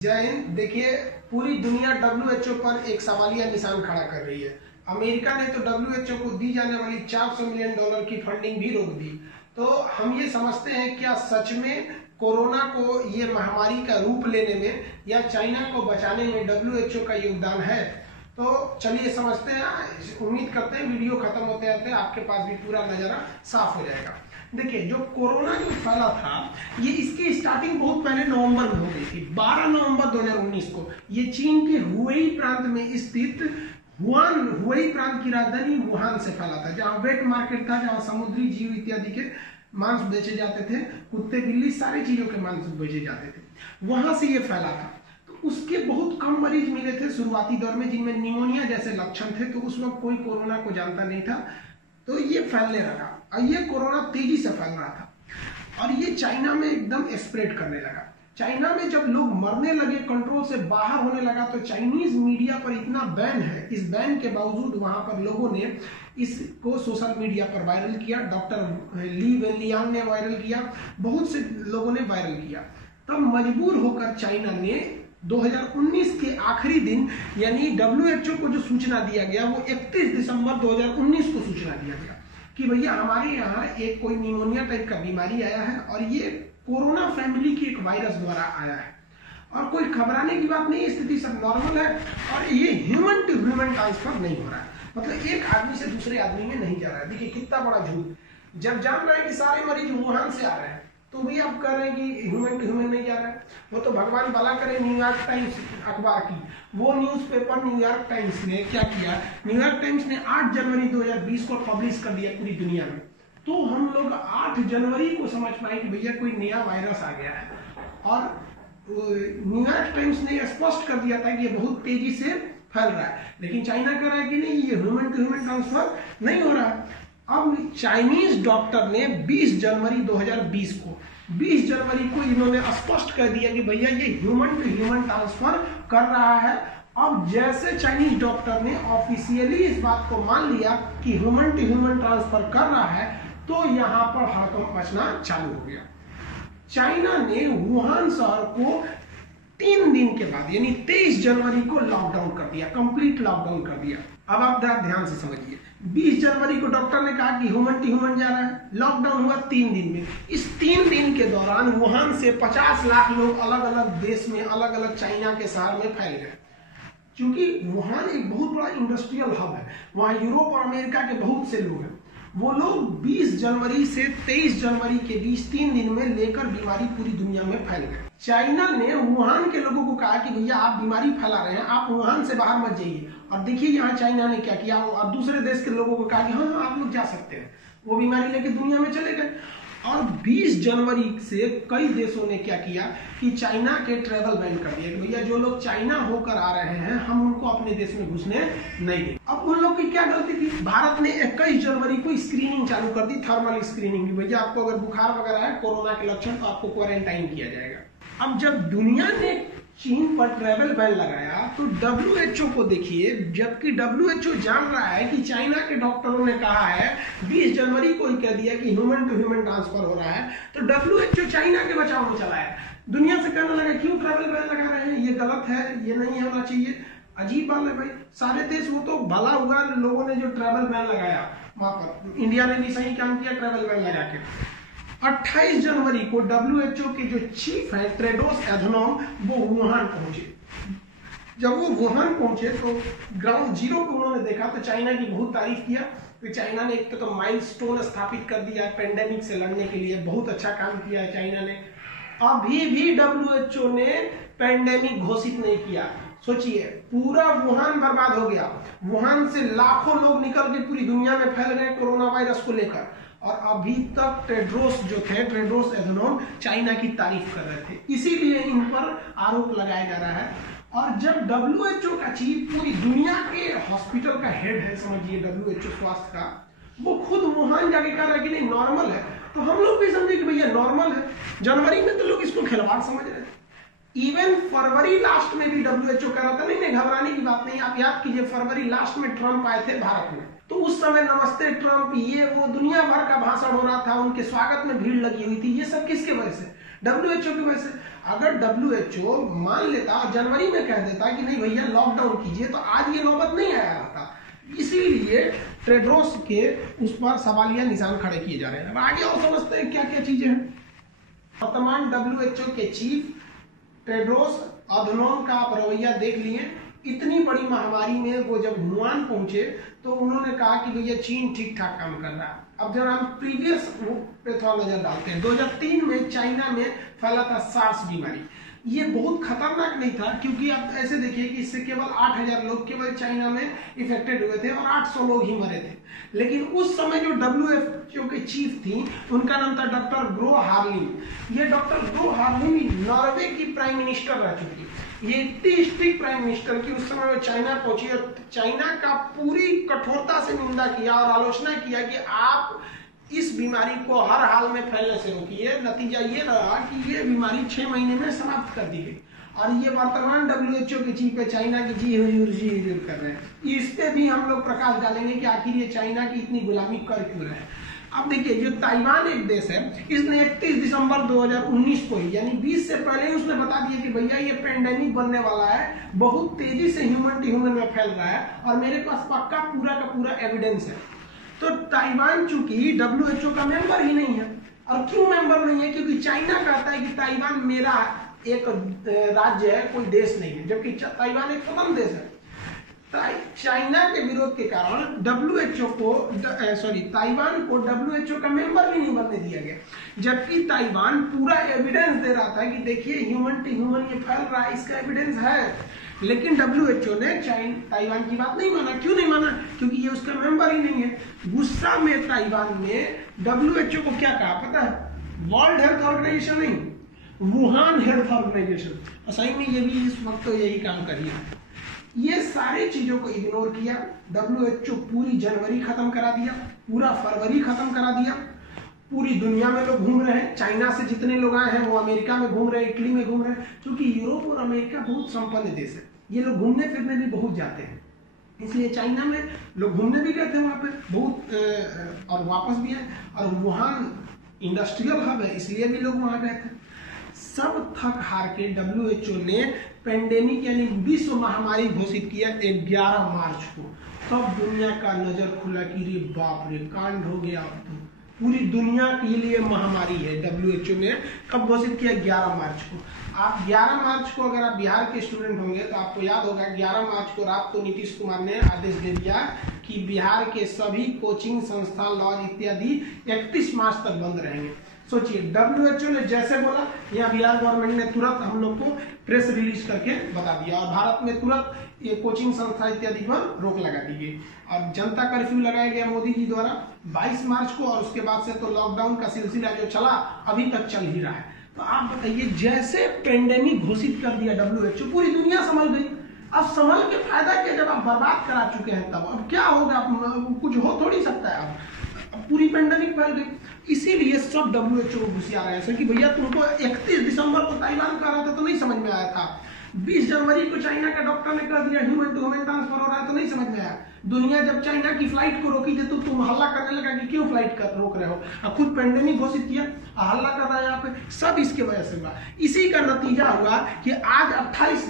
जय हिंद। देखिए, पूरी दुनिया डब्ल्यूएचओ पर एक सवालिया निशान खड़ा कर रही है। अमेरिका ने तो डब्ल्यूएचओ को दी जाने वाली $400 मिलियन की फंडिंग भी रोक दी। तो हम ये समझते हैं, क्या सच में कोरोना को, ये महामारी का रूप लेने में या चाइना को बचाने में डब्ल्यूएचओ का योगदान है? तो चलिए समझते हैं। उम्मीद करते हैं वीडियो खत्म होते होते आपके पास भी पूरा नजारा साफ हो जाएगा। देखिए, जो कोरोना जो फैला था, ये इसकी स्टार्टिंग बहुत पहले नवंबर में हो गई थी। 12 नवंबर 2019 को ये चीन के हुबेई प्रांत में स्थित हुबेई प्रांत की राजधानी वुहान से फैला था, जहां वेट मार्केट था, जहां समुद्री जीव इत्यादि के मांस बेचे जाते थे। कुत्ते बिल्ली सारी चीजों के मांस बेचे जाते थे। वहां से ये फैला था। तो उसके बहुत कम मरीज मिले थे शुरुआती दौर में, जिनमें निमोनिया जैसे लक्षण थे। तो उस वक्त कोई कोरोना को जानता नहीं था। तो ये फैलने लगा और ये कोरोना तेजी से फैल रहा था और ये चाइना में एकदम स्प्रेड करने लगा। चाइना में जब लोग मरने लगे, कंट्रोल से बाहर होने लगा, तो चाइनीज मीडिया पर इतना बैन है। इस बैन के बावजूद वहां पर लोगों ने इसको सोशल मीडिया पर वायरल किया। डॉक्टर ली वेनलियांग ने वायरल किया, बहुत से लोगों ने वायरल किया। तब मजबूर होकर चाइना ने 2019 के आखिरी दिन, यानी डब्ल्यूएचओ को जो सूचना दिया गया, वो 31 दिसंबर 2019 को सूचना दिया गया कि भैया हमारे यहाँ एक कोई निमोनिया टाइप का बीमारी आया है और ये कोरोना फैमिली की एक वायरस द्वारा आया है और कोई घबराने की बात नहीं, स्थिति सब नॉर्मल है और ये ह्यूमन टू ह्यूमन ट्रांसफर नहीं हो रहा है। मतलब एक आदमी से दूसरे आदमी में नहीं जा रहा है। देखिए कितना बड़ा झूठ। जब जान रहे हैं कि सारे मरीज वुहान से आ रहे हैं, तो भी आप कह रहे हैं कि ह्यूमन टू ह्यूमन नहीं जा रहा है। वो तो भगवान भला करे, न्यूयॉर्क टाइम्स अखबार की वो न्यूज़पेपर न्यूयॉर्क टाइम्स ने क्या किया, न्यूयॉर्क टाइम्स ने 8 जनवरी 2020 को पब्लिश कर दिया पूरी दुनिया में। तो हम लोग 8 जनवरी को समझ पाए कि भैया कोई नया वायरस आ गया है। और न्यूयॉर्क टाइम्स ने स्पष्ट कर दिया था कि ये बहुत तेजी से फैल रहा है। लेकिन चाइना कह रहा है कि नहीं, ये ह्यूमन टू ह्यूमन ट्रांसफर नहीं हो रहा है। अब चाइनीज डॉक्टर ने 20 जनवरी 2020 को इन्होंने स्पष्ट कर दिया कि भैया ये ह्यूमन टू ह्यूमन ट्रांसफर कर रहा है। अब जैसे चाइनीज डॉक्टर ने ऑफिशियली इस बात को मान लिया कि ह्यूमन टू ह्यूमन ट्रांसफर कर रहा है, तो यहां पर हड़कंप मचना चालू हो गया। चाइना ने वुहान शहर को 3 दिन के बाद, यानी 23 जनवरी को लॉकडाउन कर दिया, कंप्लीट लॉकडाउन कर दिया। अब आप ध्यान से समझिए, 20 जनवरी को डॉक्टर ने कहा कि ह्यूमन टू ह्यूमन जा रहा है। लॉकडाउन हुआ 3 दिन में। इस 3 दिन के दौरान वुहान से 50 लाख लोग अलग अलग देश में, अलग अलग चाइना के शहर में फैल गए। क्योंकि वुहान एक बहुत बड़ा इंडस्ट्रियल हब है, वहां यूरोप और अमेरिका के बहुत से लोग हैं। वो लोग 20 जनवरी से 23 जनवरी के बीच 3 दिन में लेकर बीमारी पूरी दुनिया में फैल गई। चाइना ने वुहान के लोगों को कहा कि भैया आप बीमारी फैला रहे हैं, आप वुहान से बाहर मत जाइए। और देखिए यहाँ चाइना ने क्या किया, और दूसरे देश के लोगों को कहा कि हाँ आप लोग जा सकते हैं। वो बीमारी लेके दुनिया में चले गए। और 20 जनवरी से कई देशों ने क्या किया कि चाइना के ट्रेवल बैन कर दिया कि भैया जो लोग चाइना होकर आ रहे हैं, हम उनको अपने देश में घुसने नहीं देंगे। अब उन लोग की क्या गलती थी? भारत ने 21 जनवरी को स्क्रीनिंग चालू कर दी, थर्मल स्क्रीनिंग। भैया आपको अगर बुखार वगैरह है, कोरोना के लक्षण, तो आपको क्वारंटाइन किया जाएगा। अब जब दुनिया ने चीन पर ट्रेवल बैन लगाया, तो डब्ल्यूएचओ को देखिए, जबकि डब्ल्यूएचओ जान रहा है कि चाइना के डॉक्टरों ने कहा है, 20 जनवरी को ही कह दिया कि ह्यूमन टू ह्यूमन ट्रांसफर हो रहा है, तो डब्ल्यूएचओ चाइना के बचाव में चला है। दुनिया से कहने लगा क्यों ट्रेवल बैन लगा रहे हैं, ये गलत है, ये नहीं होना चाहिए। अजीब बात है भाई, सारे देश, वो तो भला हुआ लोगों ने जो ट्रेवल बैन लगाया वहां पर। इंडिया ने भी सही काम किया ट्रेवल बैन लगा के। 28 जनवरी को डब्ल्यूएचओ के जो चीफ है टेड्रोस एधनोम, वो वुहान पहुंचे। जब वो वुहान पहुंचे तो ग्राउंड जीरो पे उन्होंने देखा तो चाइना की बहुत तारीफ किया। तो चाइना ने एक तो माइलस्टोन स्थापित कर दिया पेंडेमिक से लड़ने के लिए, बहुत अच्छा काम किया है चाइना ने। अभी भी डब्ल्यूएचओ ने पेंडेमिक घोषित नहीं किया। सोचिए, पूरा वुहान बर्बाद हो गया। वुहान से लाखों लोग निकल के पूरी दुनिया में फैल गए कोरोना वायरस को लेकर, और अभी तक टेड्रोस जो थे, टेड्रोस एधनोम, चाइना की तारीफ कर रहे थे। इसीलिए इन पर आरोप लगाया जा रहा है। और जब डब्ल्यूएचओ का चीफ पूरी दुनिया के हॉस्पिटल का हेड है, समझिए डब्ल्यूएचओ स्वास्थ्य का, वो खुद वुहान जाके कह रहा है कि नहीं नॉर्मल है, तो हम लोग भी समझे कि भैया नॉर्मल है। जनवरी में तो लोग इसको खिलवाड़ समझ रहे थे। इवन फरवरी लास्ट में भी डब्ल्यूएचओ कह रहा था नहीं घबराने की बात नहीं। आप याद कीजिए, फरवरी लास्ट में ट्रंप आए थे भारत में, तो उस समय नमस्ते ट्रंप, ये वो दुनिया भर का भाषण हो रहा था, उनके स्वागत में भीड़ लगी हुई थी। ये सब किसके वजह से? WHO की वजह से। अगर WHO मान लेता और जनवरी में कह देता कि नहीं भैया लॉकडाउन कीजिए, तो आज ये नौबत नहीं आया रहता। इसीलिए टेड्रोस के उस पर सवालिया निशान खड़े किए जा रहे हैं। अब आगे और समझते हैं क्या क्या चीजें हैं। वर्तमान WHO के चीफ टेड्रोस अधनोम का आप रवैया देख लिए। इतनी बड़ी महामारी में वो जब वुहान पहुंचे तो उन्होंने कहा कि भैया चीन ठीक ठाक काम कर रहा है। अब जब हम प्रीवियस पे थोड़ा नजर डालते हैं, 2003 में चाइना में फैला था सार्स बीमारी। ये बहुत खतरनाक नहीं था, क्योंकि आप ऐसे देखिए कि इससे केवल 8000 लोग केवल चाइना में इफेक्टेड हुए थे और 800 लोग ही मरे थे। लेकिन उस समय जो WHO के चीफ थी उनका नाम था डॉक्टर ग्रो हार्लिंग। ये डॉक्टर ग्रो हार्लिंग नॉर्वे की प्राइम मिनिस्टर रह चुकी। ये इतनी स्ट्रिक्ट प्राइम मिनिस्टर की उस समय वो चाइना पहुंची और चाइना का पूरी कठोरता से निंदा किया और आलोचना किया कि आप इस बीमारी को हर हाल में फैलने से रोकिए। नतीजा ये रहा कि ये बीमारी 6 महीने में समाप्त कर दी गई। और ये वर्तमान WHO के चीफ है, चाइना की जी हुजूर कर रहे हैं। इस पे भी हम लोग प्रकाश डालेंगे कि आखिर ये चाइना की इतनी गुलामी कर क्यों रहे हैं। अब देखिए, जो ताइवान एक देश है, इसने 31 दिसंबर 2019 को ही, यानी 20 से पहले ही उसने बता दिया कि भैया ये पेंडेमिक बनने वाला है, बहुत तेजी से ह्यूमन टू ह्यूमन में फैल रहा है और मेरे पास पक्का पूरा का पूरा एविडेंस है। तो ताइवान चूंकि WHO का मेंबर ही नहीं है। और क्यों मेंबर नहीं है? क्योंकि चाइना कहता है कि ताइवान मेरा एक राज्य है, कोई देश नहीं है, जबकि ताइवान एक स्वतंत्र देश है। चाइना के विरोध के कारण ताइवान को WHO का मेंबर भी नहीं बनने दिया गया, जबकि ताइवान पूरा एविडेंस दे रहा था कि देखिए ह्यूमन टू ह्यूमन ये फैल रहा है, इसका एविडेंस है। लेकिन WHO ने ताइवान की बात नहीं माना। क्यों नहीं माना? क्योंकि ये उसका मेंबर ही नहीं है। गुस्सा में ताइवान ने WHO को क्या कहा पता है? वर्ल्ड हेल्थ ऑर्गेनाइजेशन नहीं, वुहान हेल्थ ऑर्गेनाइजेशन। और सही में ये भी इस वक्त तो यही काम कर रही है। ये सारी चीजों को इग्नोर किया। WHO पूरी जनवरी खत्म करा दिया, पूरा फरवरी खत्म करा दिया। पूरी दुनिया में लोग घूम रहे हैं। चाइना से जितने लोग आए हैं वो अमेरिका में घूम रहे हैं, इटली में घूम रहे हैं। क्योंकि यूरोप और अमेरिका बहुत संपन्न देश है, ये लोग घूमने फिरने भी बहुत जाते हैं। इसलिए चाइना में लोग घूमने भी गए थे वहां पे बहुत, और वापस भी आए। और वुहान इंडस्ट्रियल हब है, इसलिए भी लोग वहां गए थे। सब थक हार के WHO ने पेंडेमिक यानी विश्व महामारी घोषित किया 11 मार्च को। तब दुनिया का नजर खुला कि रे बाप रे, कांड हो गया। अब तो पूरी दुनिया के लिए महामारी है। WHO ने कब घोषित किया? 11 मार्च को। आप 11 मार्च को, अगर आप बिहार के स्टूडेंट होंगे तो आपको याद होगा 11 मार्च को रात को नीतीश कुमार ने आदेश दे दिया कि बिहार के सभी कोचिंग संस्थान, लॉज इत्यादि 31 मार्च तक बंद रहेंगे। सोचिए, WHO ने जैसे बोला, यहाँ बिहार गवर्नमेंट ने तुरंत हम लोग को प्रेस रिलीज करके बता दिया और भारत में तुरंत ये कोचिंग संस्था इत्यादि पर रोक लगा दी गई। और जनता कर्फ्यू लगाया गया मोदी जी द्वारा 22 मार्च को, और उसके बाद से तो लॉकडाउन का सिलसिला जो चला अभी तक चल ही रहा है। तो आप बताइए, जैसे पेंडेमिक घोषित कर दिया WHO, पूरी दुनिया संभल गई। अब संभल के फायदा क्या, जब आप बर्बाद करा चुके हैं तब अब क्या होगा? कुछ हो थोड़ी सकता है। अब पूरी पेंडेमिक फैल गई। इसीलिए सब WHO घुसिया रहे हैं कि भैया तुमको 31 दिसंबर को ताइवान कह रहा था तो नहीं समझ में आया था, 20 जनवरी को चाइना का डॉक्टर ने कह दिया ह्यूमन टू ह्यूमन ट्रांसफर हो रहा है तो नहीं समझ में आया। दुनिया जब चाइना की फ्लाइट को रोकी थी तो तुम हल्ला करने लगा कि क्यों फ्लाइट रोक रहे हो। अब खुद पेंडेमिक घोषित किया, हल्ला कर रहा है यहाँ पे। सब इसके वजह से हुआ। इसी का नतीजा हुआ कि आज 28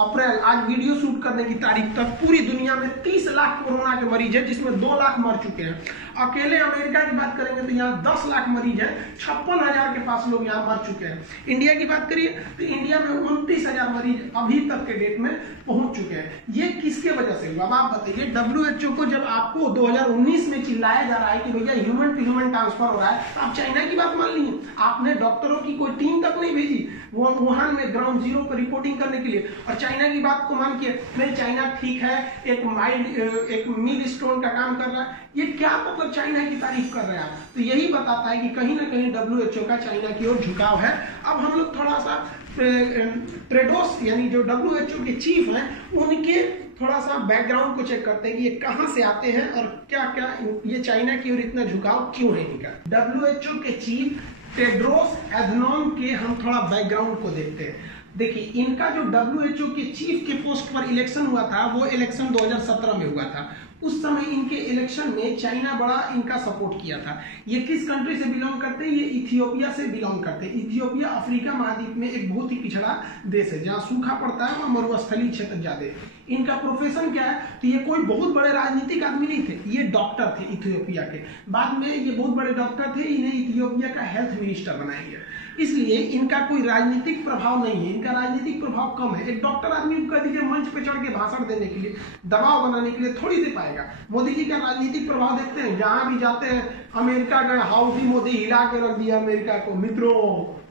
अप्रैल, आज वीडियो शूट करने की तारीख तक पूरी दुनिया में 30 लाख कोरोना के मरीज है, जिसमें 2 लाख मर चुके हैं। अकेले अमेरिका की बात करेंगे तो यहाँ 10 लाख मरीज है, 56,000 के पास लोग यहाँ मर चुके हैं। इंडिया की बात करिए तो इंडिया में 29,000 मरीज अभी तक के डेट में पहुंच चुके हैं। ये किसके वजह से हुआ? आप बताइए। WHO को जब आपको 2019 में चिल्लाया जा रहा है कि भैया ह्यूमन टू ह्यूमन ट्रांसफर हो रहा है, तो आप चाइना की बात मान ली। आपने डॉक्टरों की कोई टीम तक नहीं भेजी वो वुहान में ग्राउंड जीरो पर रिपोर्टिंग करने के लिए, और चाइना की बात को मान के नहीं चाइना ठीक है, एक मील स्टोन का काम कर रहा है। ये क्या मतलब चाइना की तारीफ कर रहे हैं आप? तो यही बताता है कि कहीं ना कहीं WHO का चाइना की ओर झुकाव है। अब हम लोग थोड़ा सा टेड्रोस यानी जो WHO के चीफ हैं उनके थोड़ा सा बैकग्राउंड को चेक करते हैं कि ये कहां से आते हैं और क्या क्या ये चाइना की ओर इतना झुकाव क्यों है इनका। WHO के चीफ टेड्रोस एधनोम के हम थोड़ा बैकग्राउंड को देखते हैं। देखिए, इनका जो WHO के चीफ के पोस्ट पर इलेक्शन हुआ था वो इलेक्शन 2017 में हुआ था। उस समय इनके इलेक्शन में चाइना बड़ा इनका सपोर्ट किया था। ये किस कंट्री से बिलोंग करते हैं? ये इथियोपिया से बिलोंग करते हैं। इथियोपिया अफ्रीका महाद्वीप में एक बहुत ही पिछड़ा देश है, जहाँ सूखा पड़ता है, वहाँ मरुस्थलीय क्षेत्र ज्यादा है। इनका प्रोफेशन क्या है? तो ये कोई बहुत बड़े राजनीतिक आदमी नहीं थे, ये डॉक्टर थे इथियोपिया के। बाद में ये बहुत बड़े डॉक्टर थे, इन्हें इथियोपिया का हेल्थ मिनिस्टर बनाया गया। इसलिए इनका कोई राजनीतिक प्रभाव नहीं है, इनका राजनीतिक प्रभाव कम है। एक डॉक्टर आदमी को कह दीजिए मंच पे चढ़ के भाषण देने के लिए, दबाव बनाने के लिए थोड़ी दे पाएगा। मोदी जी का राजनीतिक प्रभाव देखते हैं, जहां भी जाते हैं अमेरिका का हाउडी मोदी हिला के रख दिया अमेरिका को, मित्रों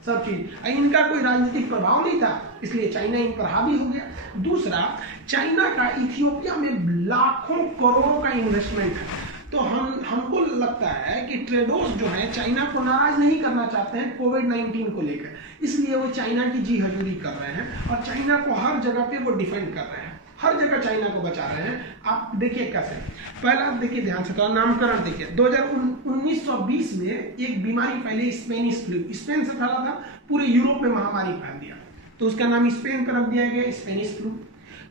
सब चीज। इनका कोई राजनीतिक प्रभाव नहीं था, इसलिए चाइना इन पर हावी हो गया। दूसरा, चाइना का इथियोपिया में लाखों करोड़ों का इन्वेस्टमेंट है। तो हमको लगता है कि ट्रेडोस जो है चाइना को नाराज नहीं करना चाहते हैं कोविड-19 को लेकर, इसलिए वो चाइना की जी हजूरी कर रहे हैं और चाइना को हर जगह पे वो डिफेंड कर रहे हैं, हर जगह चाइना को बचा रहे हैं। आप देखिए कैसे, पहला आप देखिए ध्यान से, तो नामकरण देखिए। 1920 में एक बीमारी फैली, स्पेनिश फ्लू, स्पेन से फैला था, पूरे यूरोप में महामारी फैल दिया, तो उसका नाम स्पेन पर रख दिया गया, स्पेनिश फ्लू।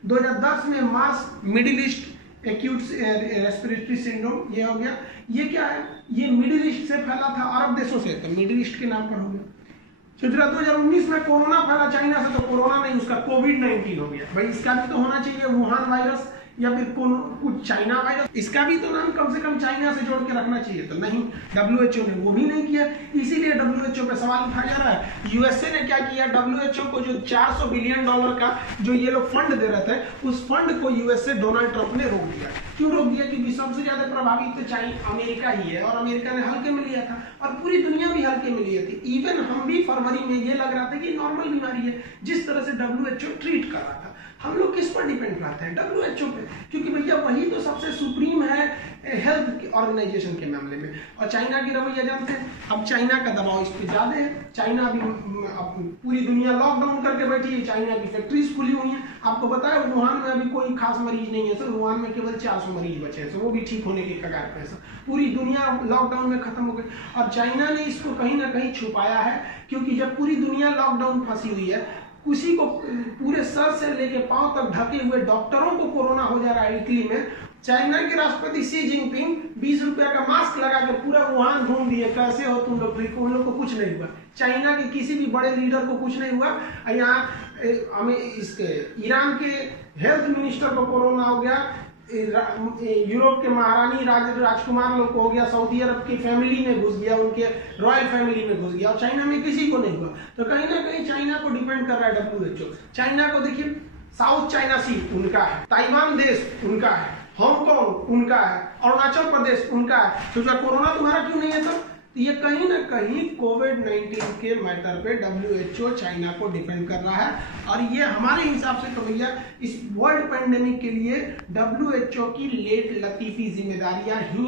2010 में Mars middle east acute respiratory syndrome, ये हो गया। ये क्या है? ये मिडिल ईस्ट से फैला था, अरब देशों से, तो मिडिल ईस्ट के नाम पर हो गया। 2019 में कोरोना फैला चाइना से, तो कोरोना नहीं, उसका कोविड-19 हो गया। भाई इसका भी तो होना चाहिए वुहान वायरस या फिर कुछ चाइना वायरस, इसका भी तो नाम कम से कम चाइना से जोड़ के रखना चाहिए, तो नहीं, WHO ने वो भी नहीं किया। इसीलिए WHO पे सवाल उठाया जा रहा है। यूएसए ने क्या किया? WHO को जो $400 बिलियन का जो ये लोग फंड दे रहे थे, उस फंड को यूएसए डोनाल्ड ट्रंप ने रोक दिया। क्यों रोक दिया? क्योंकि सबसे ज्यादा प्रभावित तो अमेरिका ही है, और अमेरिका ने हल्के में लिया था और पूरी दुनिया भी हल्के में लिया थी। इवन हम भी फरवरी में ये लग रहा था कि नॉर्मल बीमारी है, जिस तरह से WHO ट्रीट कर रहा था। हम लोग किस पर डिपेंड करते हैं? WHO पे, क्योंकि भैया वही तो सबसे सुप्रीम है हेल्थ ऑर्गेनाइजेशन के मामले में। और चाइना की रवैया जानते हैं, अब चाइना का दबाव इस पर ज्यादा है। चाइना अभी पूरी दुनिया लॉकडाउन करके बैठी है, चाइना की फैक्ट्रीज खुली हुई हैं। आपको पता है वुहान में अभी कोई खास मरीज नहीं है सर, वुहान में केवल 400 मरीज बचे हैं, वो भी ठीक होने के कगार पे सर। पूरी दुनिया लॉकडाउन में खत्म हो गई, और चाइना ने इसको कहीं ना कहीं छुपाया है, क्योंकि जब पूरी दुनिया लॉकडाउन फंसी हुई है, उसी को पूरे सर से लेके पांव तक ढके हुए डॉक्टरों को कोरोना हो जा रहा है इटली में। चाइना के राष्ट्रपति शी जिनपिंग 20 रुपया का मास्क लगा के पूरा वुहान घूम दिए, कैसे हो तुम लोग, ठीक? उन लोग को कुछ नहीं हुआ, चाइना के किसी भी बड़े लीडर को कुछ नहीं हुआ। यहाँ इसके ईरान के हेल्थ मिनिस्टर को कोरोना हो गया, यूरोप के महारानी राजकुमार लोग को हो गया, सऊदी अरब की फैमिली में घुस गया, उनके रॉयल फैमिली में घुस गया, और चाइना में किसी को नहीं हुआ। तो कहीं ना कहीं चाइना को डिपेंड कर रहा है WHO। चाइना को देखिए, साउथ चाइना सी उनका है, ताइवान देश उनका है, हांगकांग उनका है, अरुणाचल प्रदेश उनका है। तो कोरोना तुम्हारा क्यों नहीं है सर? ये कहीं ना कहीं कोविड-19 के मैटर पे WHO चाइना को डिपेंड कर रहा है, और ये हमारे हिसाब से तो भैया इस वर्ल्ड पेंडेमिक के लिए WHO की लेट लतीफी जिम्मेदारियां ही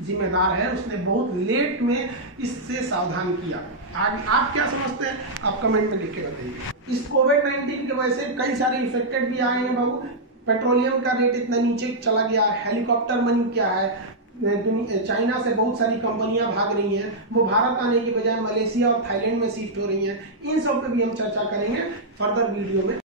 जिम्मेदार है। उसने बहुत लेट में इससे सावधान किया। आप क्या समझते हैं? आप कमेंट में लिख के बताइए। इस कोविड-19 की वजह से कई सारे इफेक्टेड भी आए हैं बाबू। पेट्रोलियम का रेट इतना नीचे चला गया, हेलीकॉप्टर मनी क्या है, चाइना से बहुत सारी कंपनियां भाग रही हैं, वो भारत आने की बजाय मलेशिया और थाईलैंड में शिफ्ट हो रही हैं। इन सब पे भी हम चर्चा करेंगे फर्दर वीडियो में।